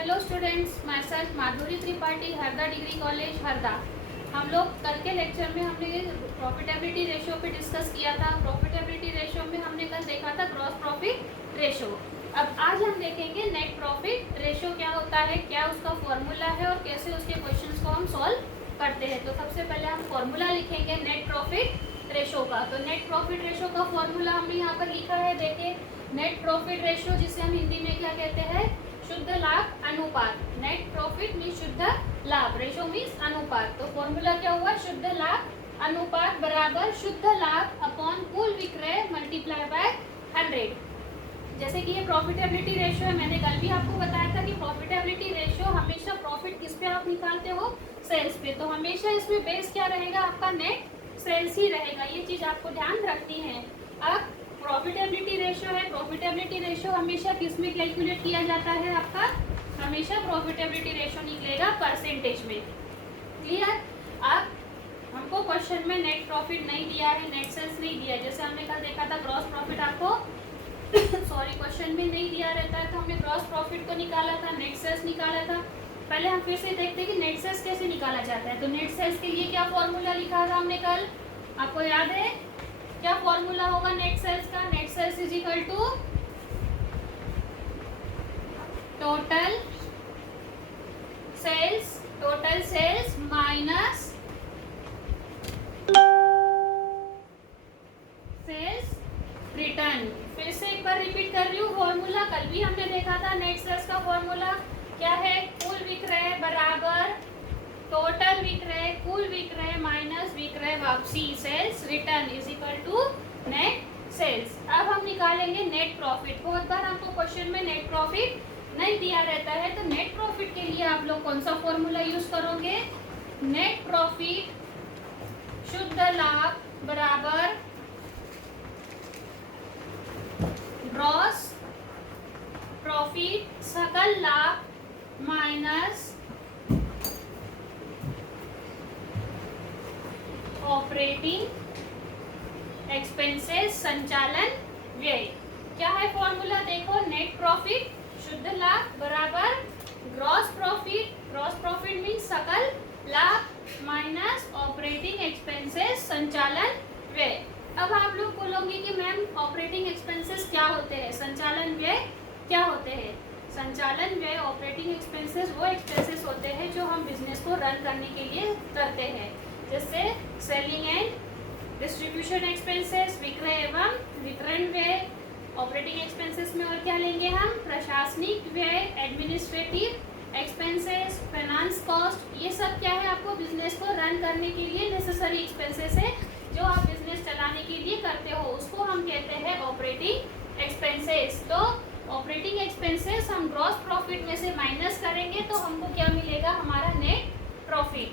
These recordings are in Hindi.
Hello students, my self Madhuri Tripathi, Harda degree college Harda. हम लोग कल के लेक्चर में हमने प्रॉफिटेबिलिटी रेशियो पे डिस्कस किया था। प्रॉफिटेबिलिटी रेशियो में हमने कल देखा था ग्रॉस प्रॉफिट रेशियो। अब आज हम देखेंगे नेट प्रॉफिट रेशियो क्या होता है, क्या उसका फॉर्मूला है और कैसे उसके क्वेश्चंस को हम सॉल्व करते हैं। तो सबसे पहले हम फॉर्मूला लिखेंगे नेट प्रॉफिट रेशियो का। तो नेट प्रॉफिट रेशियो का फॉर्मूला हमने यहाँ पर लिखा है, देखिए। नेट प्रॉफिट रेशियो जिसे हम हिंदी में क्या कहते हैं, शुद्ध लाभ अनुपात। नेट प्रॉफिट मीन शुद्ध लाभ, रेशो मीन्स अनुपात। तो फॉर्मूला क्या हुआ, शुद्ध लाभ अनुपात बराबर शुद्ध लाभ अपॉन कुल विक्रय मल्टीप्लाई बाय 100। जैसे कि ये प्रॉफिटेबिलिटी रेशियो है, मैंने कल भी आपको बताया था कि प्रॉफिटेबिलिटी रेशियो हमेशा प्रॉफिट किस पे आप निकालते हो, सेल्स पे। तो हमेशा इसमें बेस क्या रहेगा, आपका नेट सेल्स ही रहेगा। ये चीज आपको ध्यान रखनी है। अब प्रॉफिटेबिलिटी रेशियो है, प्रॉफिटेबिलिटी रेशियो हमेशा किस में कैलकुलेट किया जाता है, आपका हमेशा प्रॉफिटेबिलिटी रेशियो निकलेगा परसेंटेज में। क्लियर। अब हमको क्वेश्चन में नेट प्रॉफिट नहीं दिया है, नेट सेल्स नहीं दिया है। जैसे हमने कल देखा था ग्रॉस प्रॉफिट आपको सॉरी क्वेश्चन में नहीं दिया रहता है, तो हमने ग्रॉस प्रॉफिट को निकाला था, नेट सेल्स निकाला था। पहले हम फिर से देखते हैं कि नेट सेल्स कैसे निकाला जाता है। तो नेट सेल्स के लिए क्या फॉर्मूला लिखा था हमने कल, आपको याद है क्या फॉर्मूला होगा नेट सेल्स का? Net sales is equal to total sales minus sales return. फिर से एक बार रिपीट कर रही हूँ फॉर्मूला, कल भी हमने देखा था। नेट सेल्स का फॉर्मूला क्या है, कुल विक्रय बराबर टोटल विक्रय, कुल विक्रय माइनस विक्रय वापसी, sales return is equal to net sales. अब हम निकालेंगे नेट प्रॉफिट। बहुत बार हमको क्वेश्चन में नेट प्रॉफिट नहीं दिया रहता है, तो नेट प्रॉफिट के लिए आप लोग कौन सा फॉर्मूला यूज करोगे, नेट प्रॉफिट शुद्ध लाभ बराबर ग्रॉस प्रॉफिट सकल लाभ माइनस ऑपरेटिंग एक्सपेंसेस संचालन व्यय। क्या है फॉर्मूला, देखो। नेट प्रॉफिट शुद्ध लाभ बराबर ग्रॉस प्रॉफिट मीन्स सकल लाभ माइनस ऑपरेटिंग एक्सपेंसेस संचालन व्यय। अब आप लोग बोलोगे कि मैम ऑपरेटिंग एक्सपेंसेस क्या होते हैं, संचालन व्यय क्या होते हैं। संचालन व्यय, ऑपरेटिंग एक्सपेंसेस वो एक्सपेंसेस होते हैं जो हम बिजनेस को रन करने के लिए करते हैं, जैसे सेलिंग एंड डिस्ट्रीब्यूशन एक्सपेंसेस, विक्रय एवं वितरण व्यय। ऑपरेटिंग एक्सपेंसेस में और क्या लेंगे हम, प्रशासनिक व्यय, एडमिनिस्ट्रेटिव एक्सपेंसेस, फाइनेंस कॉस्ट। ये सब क्या है, आपको बिजनेस को रन करने के लिए नेसेसरी एक्सपेंसेस है जो आप बिजनेस चलाने के लिए करते हो, उसको हम कहते हैं ऑपरेटिंग एक्सपेंसेस। तो ऑपरेटिंग एक्सपेंसेस हम ग्रॉस प्रॉफिट में से माइनस करेंगे तो हमको क्या मिलेगा, हमारा नेट प्रॉफिट।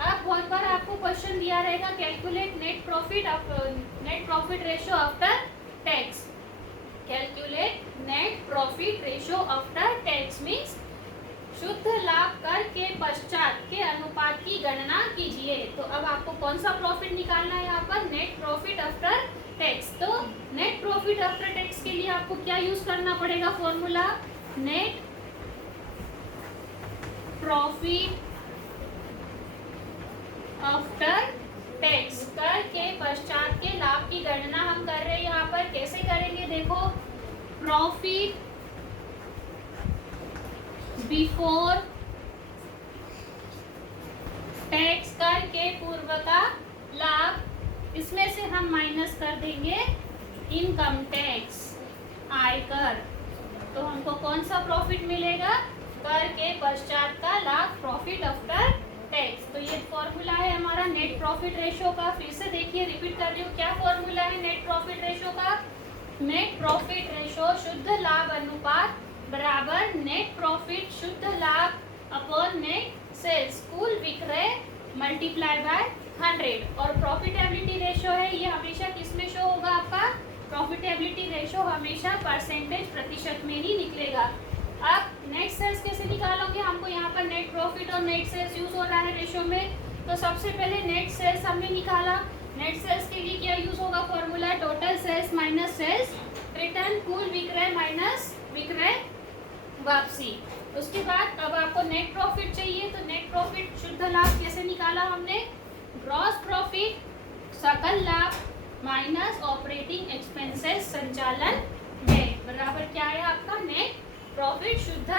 अब बहुत बार आपको क्वेश्चन दिया रहेगा, calculate net profit ratio after tax. Calculate net profit ratio after tax means शुद्ध लाभ कर के पश्चात के अनुपात की गणना कीजिए। तो अब आपको कौन सा प्रॉफिट निकालना है यहाँ पर, नेट प्रॉफिट आफ्टर टैक्स। तो नेट प्रॉफिट आफ्टर टैक्स के लिए आपको क्या यूज करना पड़ेगा formula, net profit after tax, कर के पश्चात के लाभ की गणना हम कर रहे हैं। यहाँ पर कैसे करेंगे, देखो। प्रॉफिट बिफोर टैक्स, कर के पूर्व का लाभ, इसमें से हम माइनस कर देंगे इनकम टैक्स, आयकर। तो हमको कौन सा प्रॉफिट मिलेगा, कर के पश्चात का लाभ, प्रॉफिट आफ्टर टैक्स। तो ये फॉर्मूला है हमारा नेट प्रॉफिट रेशियो का। फिर से देखिए, रिपीट कर रही हूँ, क्या फॉर्मूला है नेट प्रॉफिट रेशियो का, नेट प्रॉफिट रेशियो शुद्ध लाभ अनुपात बराबर नेट प्रॉफिट शुद्ध लाभ अपॉन नेट सेल्स, कुल विक्रय मल्टीप्लाई बाय 100। और प्रॉफिटेबिलिटी रेशियो है, ये हमेशा किस में शो होगा, आपका प्रॉफिटेबिलिटी रेशियो हमेशा परसेंटेज, प्रतिशत में ही निकलेगा। अब नेट सेल्स कैसे निकालोगे, हमको यहाँ पर नेट प्रॉफिट और नेट सेल्स यूज हो रहा है रेशियो में। तो सबसे पहले नेट सेल्स हमने निकाला। नेट सेल्स के लिए क्या यूज होगा formula, total sales minus sales return, कुल विक्रय माइनस विक्रय वापसी। उसके बाद अब आपको नेट प्रॉफिट चाहिए, तो नेट प्रॉफिट शुद्ध लाभ कैसे निकाला हमने, ग्रॉस प्रॉफिट सकल लाभ माइनस ऑपरेटिंग एक्सपेंसेस संचालन व्यय बराबर क्या है आपका नेट प्रॉफिट शुद्ध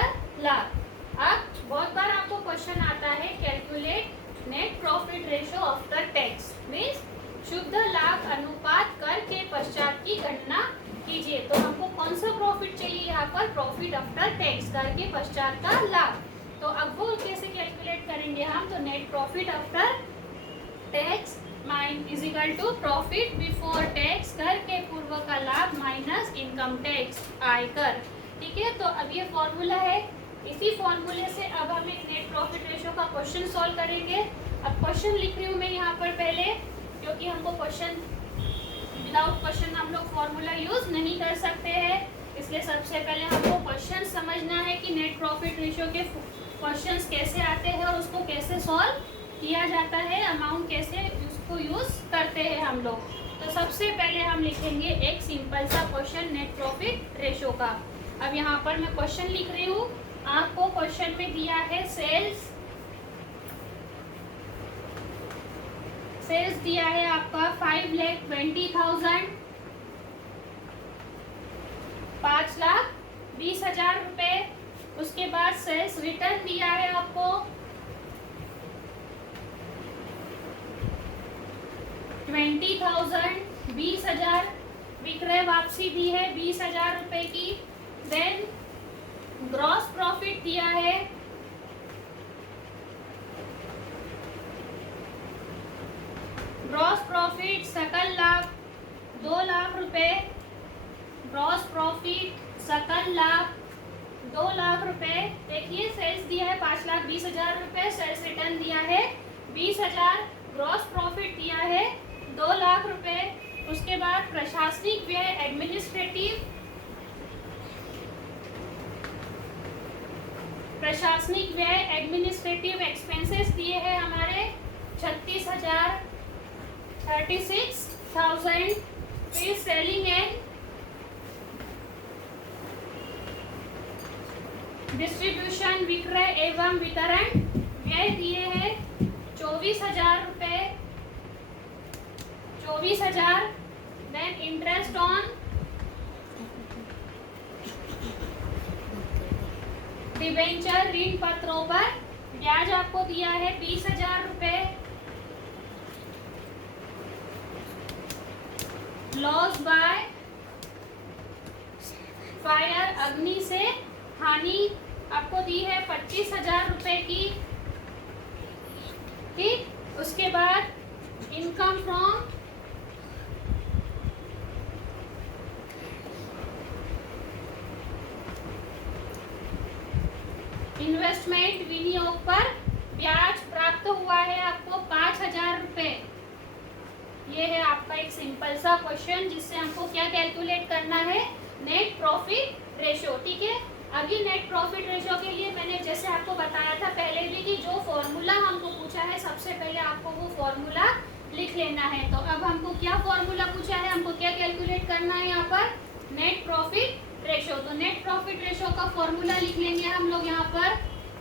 लाभ। अब बहुत बार आपको क्वेश्चन आता है calculate net profit ratio after tax, means शुद्ध लाभ अनुपात कर के पश्चात की गणना कीजिए। तो हमको कौन सा प्रॉफिट चाहिए यहाँ पर, प्रॉफिट आफ्टर टैक्स कर के पश्चात का लाभ। तो अब वो कैसे कैलकुलेट करेंगे हम, तो net profit after tax is equal to profit before tax कर के पूर्व का लाभ माइनस इनकम टैक्स आयकर। ठीक है, तो अब ये फॉर्मूला है, इसी फॉर्मूले से अब हम एक नेट प्रॉफिट रेशियो का क्वेश्चन सॉल्व करेंगे। अब क्वेश्चन लिख रही हूँ मैं यहाँ पर पहले, क्योंकि हमको क्वेश्चन विदाउट क्वेश्चन हम लोग फॉर्मूला यूज नहीं कर सकते हैं, इसलिए सबसे पहले हमको क्वेश्चन समझना है कि नेट प्रॉफिट रेशियो के क्वेश्चंस कैसे आते हैं और उसको कैसे सॉल्व किया जाता है, अमाउंट कैसे उसको यूज करते हैं हम लोग। तो सबसे पहले हम लिखेंगे एक सिंपल सा क्वेश्चन नेट प्रॉफिट रेशियो का। अब यहाँ पर मैं क्वेश्चन लिख रही हूँ, आपको क्वेश्चन में दिया है सेल्स दिया है आपका 5,20,000, 5,20,000 रुपए। उसके बाद सेल्स रिटर्न दिया है आपको 20,000, 20,000। विक्रय वापसी दी है 20,000 रुपए की। देन ग्रॉस प्रॉफिट दिया है ग्रॉस प्रॉफिट सकल लाभ 2 लाख रुपए, ग्रॉस प्रॉफिट सकल लाभ 2 लाख रुपए। देखिए सेल्स दिया है 5,20,000 रुपए, सेल्स रिटर्न दिया है 20,000, ग्रॉस प्रॉफिट दिया है 2 लाख रुपए। उसके बाद प्रशासनिक व्यय एडमिनिस्ट्रेटिव एक्सपेंसेस दिए हैं हमारे 36,000, 36,000। फिर सेलिंग एंड डिस्ट्रीब्यूशन विक्रय एवं वितरण व्यय दिए हैं 24,000 रुपए, 24,000। देन इंटरेस्ट ऑन डिबेंचर ऋण पत्रों पर ब्याज आपको दिया है 20,000 रुपए। लॉस बाय फायर अग्नि से हानि आपको दी है 25,000 रुपए की। ठीक, उसके बाद इनकम फ्रॉम इन्वेस्टमेंट विनियोग पर ब्याज प्राप्त हुआ है आपको 5,000 रुपए। ये है आपका एक सिंपल सा क्वेश्चन जिससे हमको क्या कैलकुलेट करना है, नेट प्रॉफिट रेशियो। ठीक है, अभी नेट प्रॉफिट रेशियो के लिए मैंने जैसे आपको बताया था पहले भी कि जो फॉर्मूला हमको पूछा है सबसे पहले आपको वो फॉर्मूला लिख लेना है। तो अब हमको क्या फॉर्मूला पूछा है, हमको क्या कैलकुलेट करना है यहाँ पर, नेट प्रॉफिट रेशियो। तो नेट प्रॉफिट रेशियो का फॉर्मूला लिख लेंगे हम लोग यहाँ पर,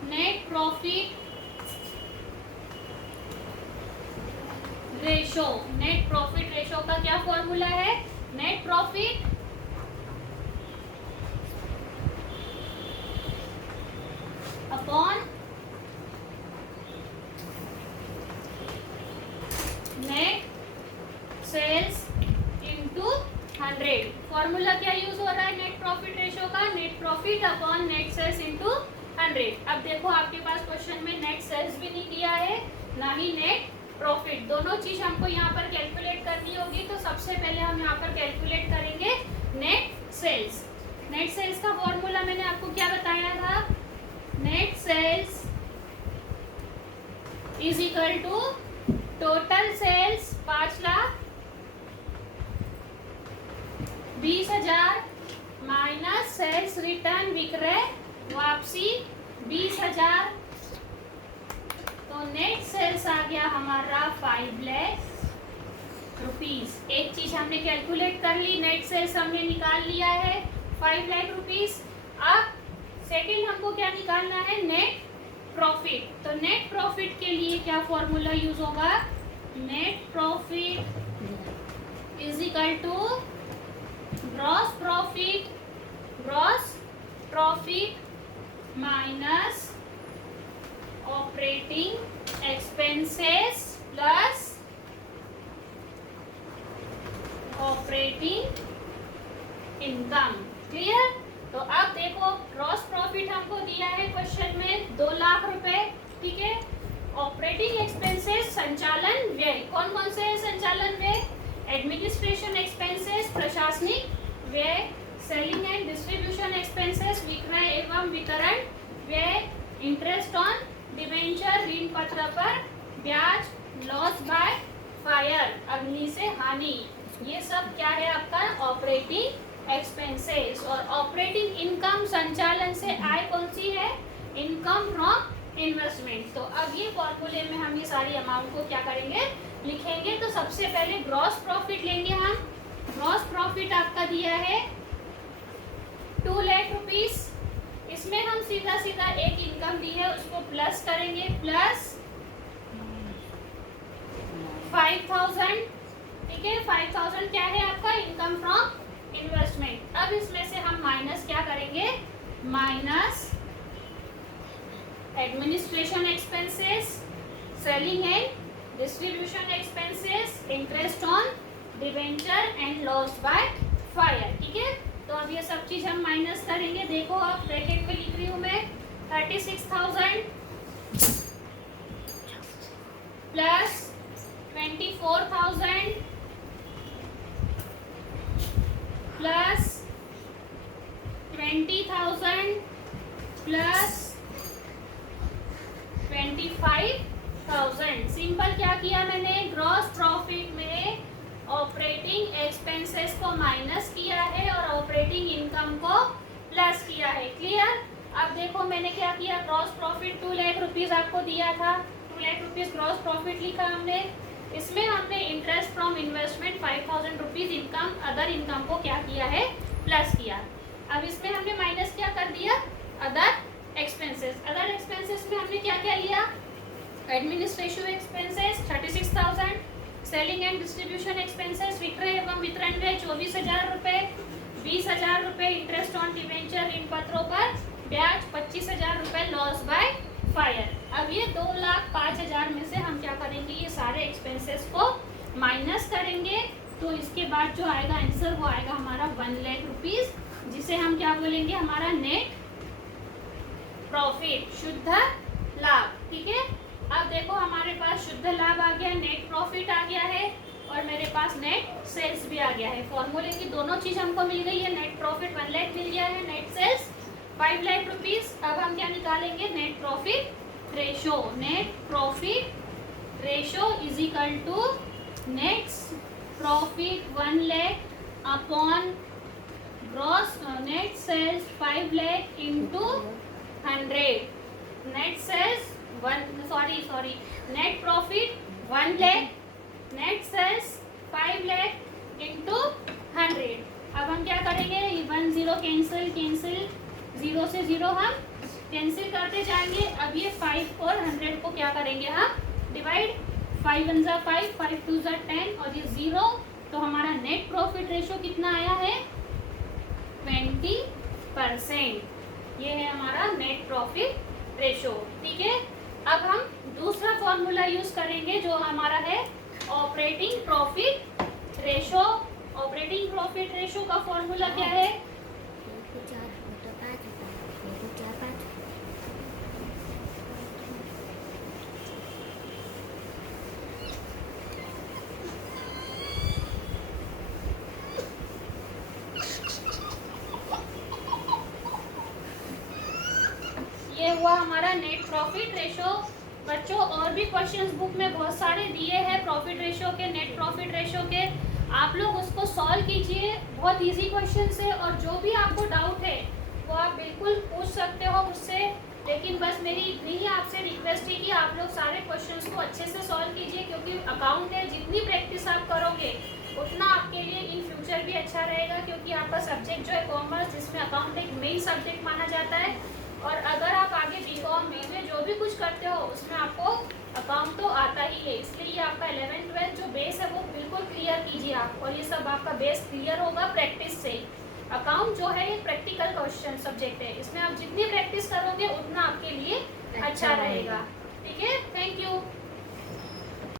net profit ratio. Net profit ratio का क्या फॉर्मूला है, net profit upon net sales into 100। Formula क्या यूज हो रहा है नेट प्रॉफिट रेशियो का, net profit upon net sales into 100। अब देखो आपके पास क्वेश्चन में नेट सेल्स भी नहीं दिया है ना ही नेट प्रॉफिट, दोनों चीज हमको यहाँ पर कैलकुलेट करनी होगी। तो सबसे पहले हम यहाँ पर कैलकुलेट करेंगे नेट सेल्स। नेट सेल्स का फॉर्मूला मैंने आपको क्या बताया था, net sales is equal to total sales 5,20,000 minus sales return विक्रय वापसी 20,000। तो नेट सेल्स आ गया हमारा 5 लाख रुपीज। एक चीज हमने कैलकुलेट कर ली, नेट सेल्स हमने निकाल लिया है 5 लाख रुपीज। अब सेकंड हमको क्या निकालना है, नेट प्रॉफिट। तो नेट प्रॉफिट के लिए क्या फॉर्मूला यूज होगा, net profit is equal to gross profit minus operating expenses plus operating income. Clear? तो अब देखो ग्रॉस प्रॉफिट हमको दिया है क्वेश्चन में 2 लाख रुपए, ठीक है। ऑपरेटिंग एक्सपेंसेस संचालन व्यय, कौन कौन से है संचालन व्यय, एडमिनिस्ट्रेशन एक्सपेंसेस प्रशासनिक व्यय, सेलिंग एंड डिस्ट्रीब्यूशन एक्सपेंसेस विक्रय एवं वितरण व्यय, इंटरेस्ट ऑन डिबेंचर ऋण पत्र पर ब्याज, लॉस बाय फायर अग्नि से हानि, ये सब क्या है आपका ऑपरेटिंग एक्सपेंसेस। और ऑपरेटिंग इनकम संचालन से आय कौन सी है, इनकम फ्रॉम इन्वेस्टमेंट। तो अब ये फॉर्मूले में हम ये सारी अमाउंट को क्या करेंगे, लिखेंगे। तो सबसे पहले ग्रॉस प्रॉफिट लेंगे हम। ग्रॉस प्रॉफिट आपका दिया है 2 लाख रुपीस। इसमें हम सीधा सीधा एक इनकम दी है उसको प्लस करेंगे, प्लस 5000, ठीक है। 5000 क्या है आपका इनकम फ्रॉम इन्वेस्टमेंट। अब इसमें से हम माइनस क्या करेंगे, minus administration expenses, selling and distribution expenses, interest on debenture and loss by fire, ठीक है। तो अब ये सब चीज हम माइनस करेंगे। देखो अब ब्रैकेट में लिख रही हूं मैं 36,000 प्लस 24,000 प्लस 20,000 प्लस 25,000। सिंपल क्या किया मैंने, ग्रॉस प्रॉफिट में ऑपरेटिंग एक्सपेंसेस को माइनस किया है और ऑपरेटिंग इनकम को प्लस किया है। क्लियर? अब देखो मैंने क्या किया, ग्रॉस प्रॉफिट 2 लाख रुपीस आपको दिया था, 2 लाख रुपीस ग्रॉस प्रॉफिट लिखा हमने। इसमें हमने interest from investment 5,000 rupees income, other income को क्या किया है, प्लस किया। अब इसमें हमने माइनस क्या कर दिया, अदर एक्सपेंसेस। अदर एक्सपेंसेस में हमने क्या क्या लिया, administrative expenses 36,000, selling and distribution expenses विक्रय एवं वितरण व्यय 24,000 रुपए, 20,000 रुपए इंटरेस्ट ऑन डिबेंचर ऋण पत्रों पर ब्याज, 25,000 रुपए लॉस बाय फायर। अब ये 2,05,000 में से हम क्या करेंगे, ये सारे एक्सपेंसेस को माइनस करेंगे। तो इसके बाद जो आएगा आंसर वो आएगा हमारा 1 लाख रुपीज, जिसे हम क्या बोलेंगे, हमारा नेट प्रॉफिट, शुद्ध लाभ, ठीक है। अब देखो हमारे पास शुद्ध लाभ आ गया, नेट प्रॉफिट आ गया है और मेरे पास नेट सेल्स भी आ गया है। फॉर्मूले की दोनों चीज हमको मिल गई है, नेट प्रॉफिट 1 लाख मिल गया है, नेट सेल्स 5 लाख रुपीस। अब हम क्या निकालेंगे, net profit ratio. Net profit ratio is equal to net profit 1 lakh upon gross net sales 5 lakh into 100। Net sales net profit 1 lakh, net sales 5 lakh into 100। अब हम क्या करेंगे, 1 0 कैंसिल, 0 से 0 हम कैंसिल करते जाएंगे। अब ये 5 और 100 को क्या करेंगे हम, डिवाइड, 5 1 जा 5, 5 2 जा 10 और ये 0। तो हमारा नेट प्रॉफिट रेशो कितना आया है, 20%। ये है हमारा नेट प्रॉफिट रेशो, ठीक है। अब हम दूसरा फॉर्मूला यूज करेंगे जो हमारा है operating profit ratio. Operating profit ratio का फॉर्मूला क्या है, ये हुआ हमारा नेट प्रॉफिट रेशो। बच्चों और भी क्वेश्चंस बुक में बहुत सारे दिए हैं प्रॉफिट रेशो के, नेट प्रॉफिट रेशो के, आप लोग उसको सॉल्व कीजिए। बहुत इजी क्वेश्चंस है और जो भी आपको डाउट है वो आप बिल्कुल पूछ सकते हो मुझसे। लेकिन बस मेरी इतनी ही आपसे रिक्वेस्ट है कि आप लोग सारे क्वेश्चंस को अच्छे से सॉल्व कीजिए, क्योंकि अकाउंट है, जितनी प्रैक्टिस आप करोगे उतना आपके लिए इन फ्यूचर भी अच्छा रहेगा। क्योंकि आपका सब्जेक्ट जो है कॉमर्स, जिसमें अकाउंट एक मेन सब्जेक्ट माना जाता है, और अगर आप आगे बीकॉम बीए जो भी कुछ करते हो उसमें आपको अकाउंट तो आता ही है, इसलिए ये आपका 11th-12th जो बेस है वो बिल्कुल क्लियर कीजिए आप, और ये सब आपका बेस क्लियर होगा प्रैक्टिस से। अकाउंट जो है ये प्रैक्टिकल क्वेश्चन सब्जेक्ट है, इसमें आप जितनी प्रैक्टिस करोगे उतना आपके लिए अच्छा रहेगा। ठीक है, थैंक यू।